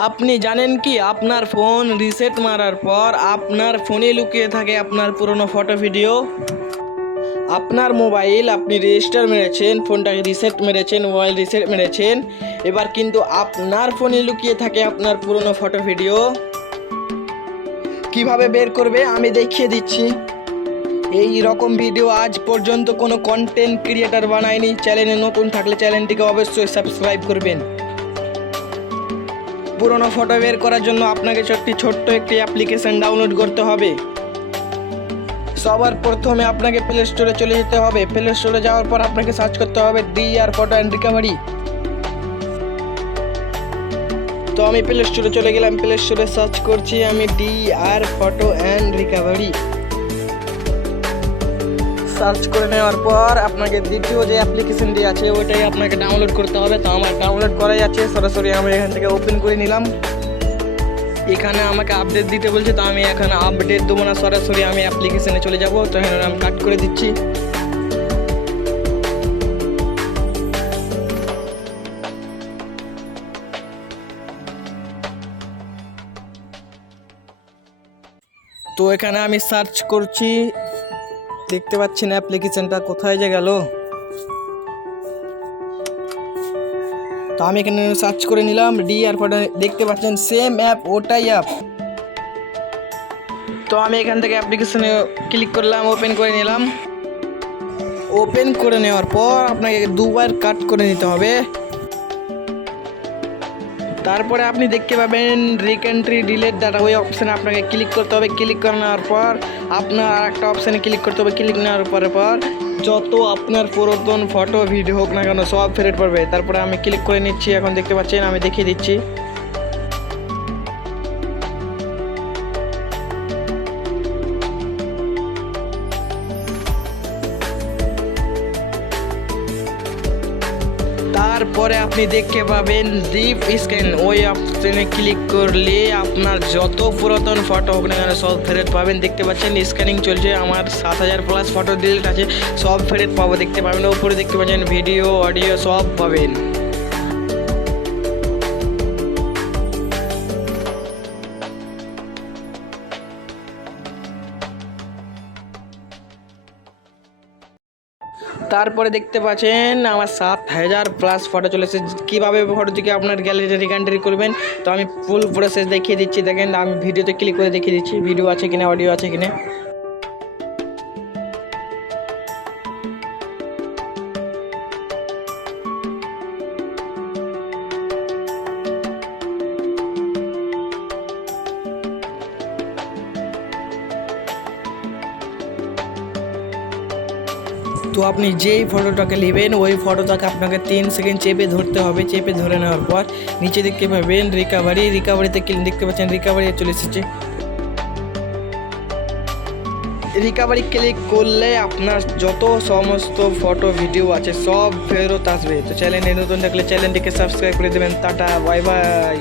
আপনি জানেন কি আপনার ফোন রিসেট মারার পর আপনার ফোনে লুকিয়ে থাকে আপনার পুরনো ফটো ভিডিও। আপনার মোবাইল আপনি রেজিস্টার মেরেছেন, ফোনটাকে রিসেট মেরেছেন, মোবাইল রিসেট মেরেছেন, এবার কিন্তু আপনার ফোনে লুকিয়ে থাকে আপনার পুরনো ফটো ভিডিও। কিভাবে বের করবে আমি দেখিয়ে দিচ্ছি। এই রকম ভিডিও আজ পর্যন্ত কোনো কন্টেন্ট ক্রিয়েটার বানায়নি। চ্যানেলে নতুন থাকলে চ্যানেলটিকে অবশ্যই সাবস্ক্রাইব করবেন। পুরনো ফটো বের করার জন্য আপনাকে ছোট্ট একটি অ্যাপ্লিকেশন ডাউনলোড করতে হবে। সবার প্রথমে আপনাকে প্লে স্টোরে চলে যেতে হবে। প্লে স্টোরে যাওয়ার পর আপনাকে সার্চ করতে হবে DR ফটো অ্যান্ড রিকভারি। তো আমি প্লে স্টোরে চলে গেলাম, প্লে স্টোরে সার্চ করছি আমি DR photo and recovery. Search করে নেওয়ার পর আপনাকে দ্বিতীয় যে অ্যাপ্লিকেশনটি আছে ওইটাই আপনাকে ডাউনলোড করতে হবে। তো আমার ডাউনলোড করাই আছে, সরাসরি আমি এখান থেকে ওপেন করে নিলাম। এখানে আমাকে আপডেট দিতে বলছে, তো আমি এখানে আপডেট দেবো না, সরাসরি আমি অ্যাপ্লিকেশনে চলে যাব। তো এখানে আমি কাট করে দিচ্ছি। তো এখানে আমি সার্চ করছি, দেখতে পাচ্ছেন অ্যাপ্লিকেশনটা কোথায় যে গেল। তো আমি এখানে সার্চ করে নিলাম DR ফটো, দেখতে পাচ্ছেন সেম অ্যাপ, ওটাই অ্যাপ। তো আমি এখান থেকে অ্যাপ্লিকেশনে ক্লিক করলাম, ওপেন করে নিলাম। ওপেন করে নেওয়ার পর আপনাকে দুবার কাট করে নিতে হবে। তারপরে আপনি দেখতে পাবেন রিকেন্ট্রি ডিলেট ডাটা, ওই অপশানে আপনাকে ক্লিক করতে হবে। ক্লিক করে নেওয়ার পর আপনার আরেকটা অপশানে ক্লিক করতে হবে। ক্লিক নেওয়ার পর যত আপনার পুরাতন ফটো ভিডিও হোক না কেন সব ফেরত পারবে। তারপরে আমি ক্লিক করে নিচ্ছি। এখন দেখতে পাচ্ছেন আমি দেখিয়ে দিচ্ছি। তারপরে আপনি দেখতে পাবেন ডিপ স্ক্যান, ওই অপশনে ক্লিক করলে আপনার যত পুরাতন ফটো হোক না কেন সব ফেরত পাবেন। দেখতে পাচ্ছেন স্ক্যানিং চলছে, আমার 7000+ ফটো ডিলিট আছে, সব ফেরত পাবো। দেখতে পাবেন উপরে দেখতে পাচ্ছেন ভিডিও অডিও সব পাবেন। তারপরে দেখতে পাচ্ছেন আমার 7000+ ফটো চলে এসেছে। কীভাবে ফটোটিকে আপনার গ্যালারিতে রিকান্ট্রি করবেন তো আমি ফুল প্রসেস দেখিয়ে দিচ্ছি। দেখেন আমি ভিডিওতে ক্লিক করে দেখিয়ে দিচ্ছি ভিডিও আছে কিনা, অডিও আছে কিনা। তো আপনি যেই ফটোটাকে নেবেন ওই ফটোটাকে আপনাকে 3 সেকেন্ড চেপে ধরতে হবে। চেপে ধরে নেওয়ার পর নিচে দেখতে পাবেন রিকাভারিতে দেখতে পাচ্ছেন রিকাভারি চলে এসেছে। রিকাভারি ক্লিক করলে আপনার যত সমস্ত ফটো ভিডিও আছে সব ফেরত আসবে। তো চ্যানেলে নতুন থাকলে চ্যানেলটিকে সাবস্ক্রাইব করে দেবেন। Tata, bye bye.